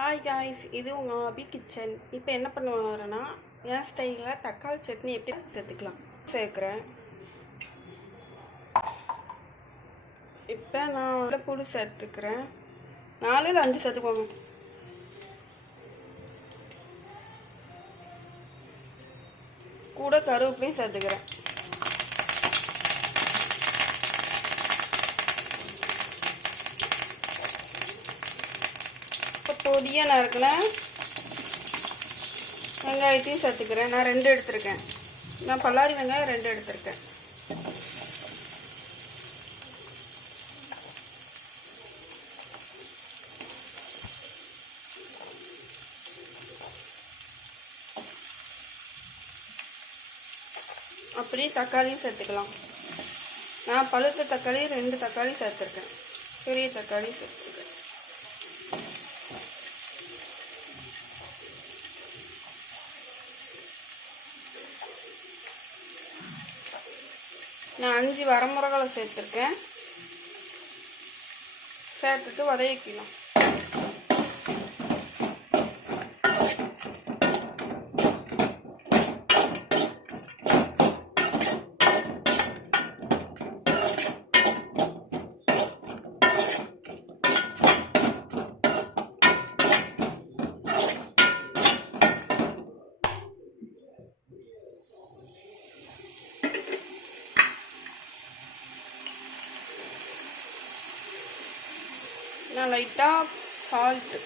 Hi guys இது உங்கள் அபி kitchen இப்போ என்ன பண்ண வரேன்னா என் ஸ்டைலில் தக்காளி சட்னி எப்படி சேர்த்துக்கலாம் சேர்க்குறேன். இப்போ நான் வெள்ளைப்பூடு சேர்த்துக்கிறேன். நாலு இல்லை அஞ்சு சேர்த்துக்கோங்க. கூட கருவேப்பையும் சேர்த்துக்கிறேன். பொடியாக நறுக்கினேன் வெங்காயத்தையும் சேர்த்துக்கிறேன். நான் ரெண்டு எடுத்திருக்கேன். நான் பல்லாரி வெங்காயம் ரெண்டு எடுத்திருக்கேன். அப்படி தக்காளியும் சேர்த்துக்கலாம். நான் பழுத்த தக்காளி ரெண்டு தக்காளி சேர்த்துருக்கேன். பெரிய தக்காளி சேர்த்து நான் அஞ்சு வரமுறைகளை சேர்த்துருக்கேன். சேர்த்துட்டு வதக்கிக்கலாம் நான் லைட்டாக சால்ட்டு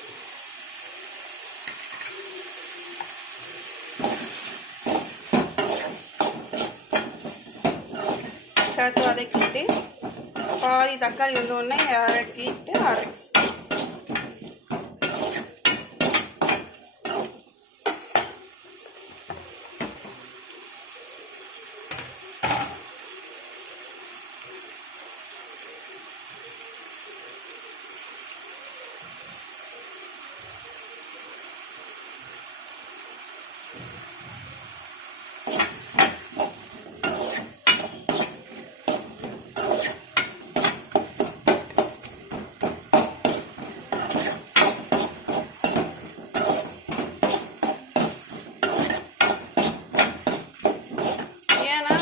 சேர்த்து வதக்கிட்டு பாதி தக்காளி வந்தோடனே அரைக்கிட்டு இறக்கிட்டு அரைச்சி ஏன்னா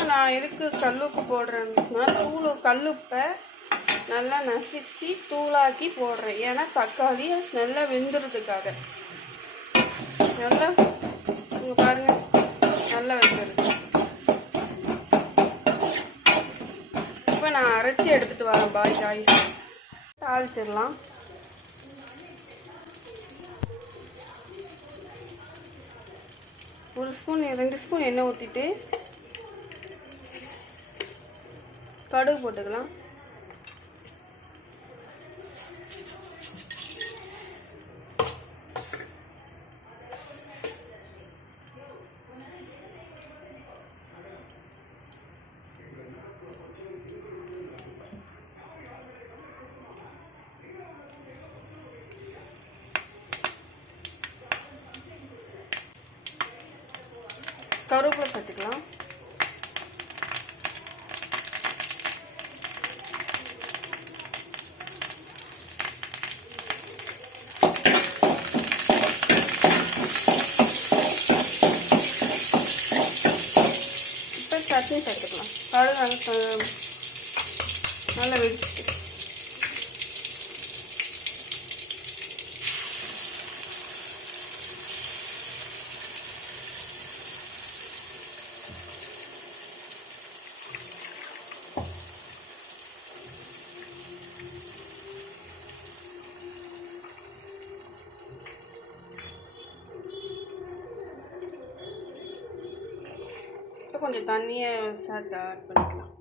எதுக்கு கல்லுப்பு போடுறேன்னா தூள் கல்லுப்பை நல்லா நசிச்சு தூளாக்கி போடுறேன். ஏன்னா தக்காளி நல்லா வெந்துறதுக்காக நல்லா இங்கே பாருங்க நல்லா வெந்துருது. இப்போ நான் அரைச்சி எடுத்துட்டு வரேன் பாய் காய் தாளிச்சிடலாம். ஒரு ஸ்பூன் ரெண்டு ஸ்பூன் எண்ணெய் ஊற்றிட்டு கடுகு போட்டுக்கலாம். கருவேப்பிலை சேர்த்துக்கலாம் இப்போ சட்னி சேர்த்துக்கலாம் கடுகு நல்லா con el pan y el saltar por acá.